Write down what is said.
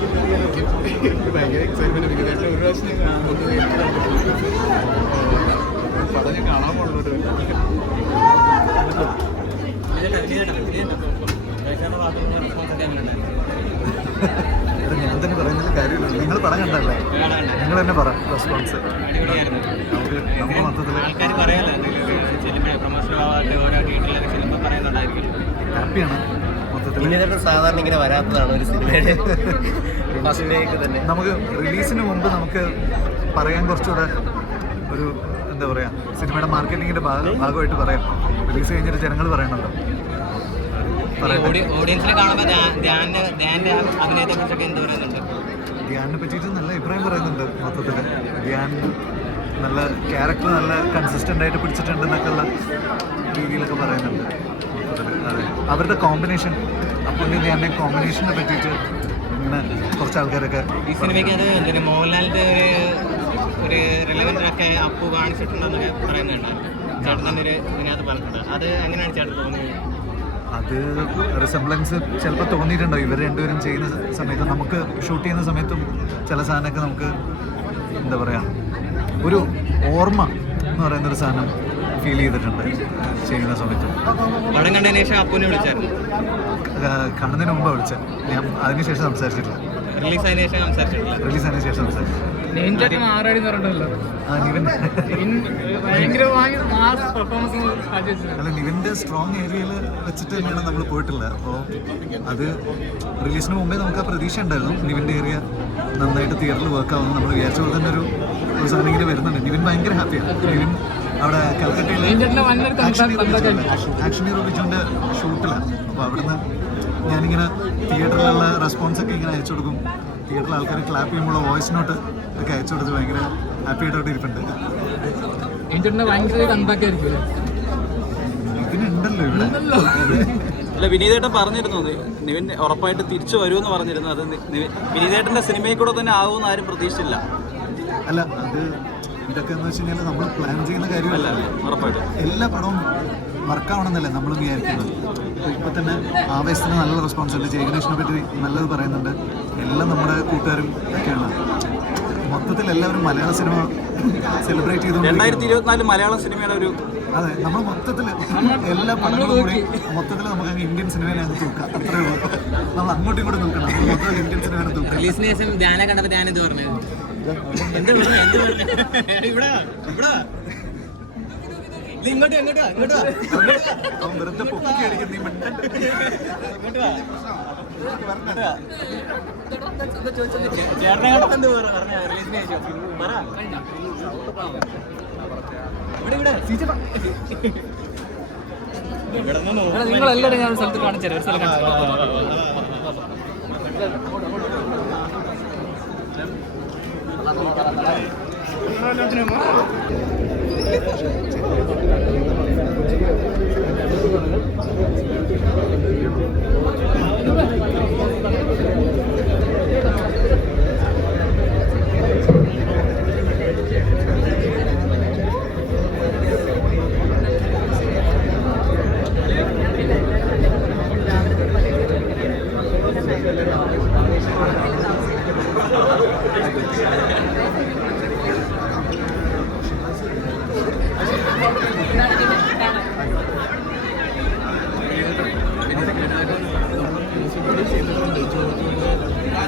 എനിക്ക് ഭയങ്കര എക്സൈറ്റ്മെന്റ് വിനീതേട്ടൻ ഒരു പ്രാവശ്യം ഞാൻ പടം ഞാൻ കാണാൻ പോകുന്നുണ്ട് ഞാൻ തന്നെ പറയുന്നതിൽ കാര്യമില്ല നിങ്ങൾ പടം കണ്ടല്ലേ നിങ്ങൾ തന്നെ പറ റെസ്പോൺസ് നമുക്ക് മൊത്തത്തിൽ ആൾക്കാർ പറയാലോ പ്രൊമോഷൻ ആവാട്ട് ഓരോ തിയേറ്ററിലൊക്കെ ചെല്ലുമ്പോൾ പറയുന്നുണ്ടായിരിക്കും. ഹാപ്പിയാണ്. മൊത്തത്തിൽ ഇങ്ങനെ സാധാരണ ഇങ്ങനെ വരാത്തതാണ് ഒരു സിനിമയുടെ ഫസ്റ്റിലേക്ക് തന്നെ. നമുക്ക് റിലീസിന് മുമ്പ് നമുക്ക് പറയാൻ കുറച്ചുകൂടെ ഒരു എന്താ പറയാ സിനിമയുടെ മാർക്കറ്റിംഗിന്റെ ഭാഗമായിട്ട് പറയാം. റിലീസ് കഴിഞ്ഞിട്ട് ജനങ്ങൾ പറയണല്ലോ. ധ്യാനെ ഓഡിയൻസിനെ കാണുമ്പോൾ ധ്യാന ധ്യാന്റെ അഭിനയത്തെ കുറിച്ചൊക്കെ എന്ത് പറയുന്നുണ്ട്? ധ്യാനിനെ പറ്റിയിട്ട് നല്ല അഭിപ്രായം പറയുന്നുണ്ട് മൊത്തത്തിൽ ധ്യാൻ നല്ല ക്യാരക്ടർ നല്ല കൺസിസ്റ്റന്റ് ആയിട്ട് പിടിച്ചിട്ടുണ്ട് എന്നൊക്കെയുള്ള രീതിയിലൊക്കെ പറയുന്നുണ്ട് മൊത്തത്തിൽ അതെ. അവരുടെ കോമ്പിനേഷൻ അപ്പുണ്യ ഞാൻ കോമ്പിനേഷനെ പറ്റിയിട്ട് ഇങ്ങനെ കുറച്ച് ആൾക്കാരൊക്കെ ഈ സിനിമയ്ക്ക് അത് എന്തൊരു മോഹൻലാലിന്റെ ഒരു റിലവന്റ് ഒക്കെ അപ്പു കാണിച്ചിട്ടുണ്ടെന്നൊക്കെ പറയുന്നുണ്ടായിരുന്നു ചേട്ടൻ തന്നെ ഒരു ഇതിനകത്ത് പറഞ്ഞിട്ടുണ്ട്. അത് എങ്ങനെയാണ് ചേട്ടൻ തോന്നിയത്? അത് റിസംബ്ലൻസ് ചിലപ്പോൾ തോന്നിയിട്ടുണ്ടാവും. ഇവർ രണ്ടുപേരും ചെയ്യുന്ന സമയത്ത് നമുക്ക് ഷൂട്ട് ചെയ്യുന്ന സമയത്തും ചില സാധനമൊക്കെ നമുക്ക് എന്താ പറയുക ഒരു ഓർമ്മ എന്ന് പറയുന്ന ഒരു സാധനം ഫീൽ ചെയ്തിട്ടുണ്ട് ചെയ്യുന്ന സമയത്ത്. പടം കണ്ടതിന് ശേഷം അപ്പുവിനെ വിളിച്ചായിരുന്നു. കാണുന്നതിന് മുമ്പ് വിളിച്ചത് ഞാൻ അതിനുശേഷം സംസാരിച്ചിട്ടില്ല. റിലീസ് ആയതിനു ശേഷം സംസാരിച്ചിട്ടില്ല. റിലീസ് ആയതിനു ശേഷം സംസാരിച്ചു. അല്ല നിവിന്റെ സ്ട്രോങ് ഏരിയയിൽ വെച്ചിട്ട് തന്നെയാണ് നമ്മൾ പോയിട്ടുള്ളത്. അപ്പോൾ അത് റിലീസിന് മുമ്പേ നമുക്ക് ആ പ്രതീക്ഷ ഉണ്ടായിരുന്നു. നിവിന്റെ ഏരിയ നന്നായിട്ട് തിയേറ്ററിൽ വർക്ക് ആവുന്നു നമ്മൾ വിചാരിച്ച പോലെ തന്നെ ഒരു ഒരു സാധനം ഇങ്ങനെ വരുന്നുണ്ട്. നിവിൻ ഭയങ്കര ഹാപ്പിയാണ് നിവിൻ അവിടെ കണ്ടാക്ട് ആക്ഷൻ ഹീറോ ഷൂട്ടിലാണ് അപ്പോൾ അവിടുന്ന് ഞാനിങ്ങനെ തിയേറ്ററിലുള്ള റെസ്പോൺസ് ഒക്കെ ഇങ്ങനെ അയച്ചു കൊടുക്കും. തിയേറ്ററിൽ ആൾക്കാർ ക്ലാപ്പ് ചെയ്യുമ്പോൾ വോയിസ് നോട്ട് ഒക്കെ അയച്ചു കൊടുത്ത് ഭയങ്കര ഹാപ്പി ആയിട്ട് ഇരിപ്പുണ്ട്. ഇതിനുണ്ടല്ലോ ഇവിടെ. അല്ല വിനീതേട്ടൻ പറഞ്ഞിരുന്നു നിവിൻ ഉറപ്പായിട്ട് തിരിച്ചു വരുമെന്ന് പറഞ്ഞിരുന്നു. അത് വിനീതേട്ടന്റെ സിനിമയിൽ കൂടെ തന്നെ ആകുമെന്ന് ആരും പ്രതീക്ഷിച്ചില്ല. അല്ല അത് ഇതൊക്കെ എന്ന് വെച്ച് കഴിഞ്ഞാൽ നമ്മൾ പ്ലാൻ ചെയ്യുന്ന കാര്യമല്ല. എല്ലാ പടവും വർക്കാവണമെന്നല്ലേ നമ്മൾ വിചാരിക്കുന്നത്? ഇപ്പോൾ തന്നെ ആവേശത്തിന് നല്ല റെസ്പോൺസ് ഉണ്ട്. ജയഗണേഷിനെ പറ്റി നല്ലത് പറയുന്നുണ്ട്. എല്ലാം നമ്മുടെ കൂട്ടുകാരും ഒക്കെയാണ്. മൊത്തത്തിൽ എല്ലാവരും മലയാള സിനിമ സെലിബ്രേറ്റ് ചെയ്തു രണ്ടായിരത്തി ഇരുപത്തിനാല് മലയാളം സിനിമയുടെ ഒരു അതെ നമ്മൾ മൊത്തത്തിൽ എല്ലാ പടങ്ങളും കൂടി മൊത്തത്തിൽ നമുക്ക് അങ്ങ് ഇന്ത്യൻ സിനിമയിലെ അങ്ങ് തൂക്കാം. അത്രേ ഉള്ളൂ. നമ്മൾ അങ്ങോട്ടും ഇങ്ങോട്ടും നോക്കണം മൊത്തത്തിൽ ഇന്ത്യൻ സിനിമയെ തൂക്കാം. ഇങ്ങോട്ട് വെറുതെ പൊക്കി അടിക്കുന്ന ചേട്ടനെ പറഞ്ഞ റിലീസിന് ശേഷം. പറ. ഇവിടെ. നിങ്ങളെല്ലാവരും ഞാൻ ഒരു സ്ഥലത്ത് കാണിച്ചു ഒരു സ്ഥലം കാണിച്ചു Lá, lá, lá, lá, lá. Não, não, não, não.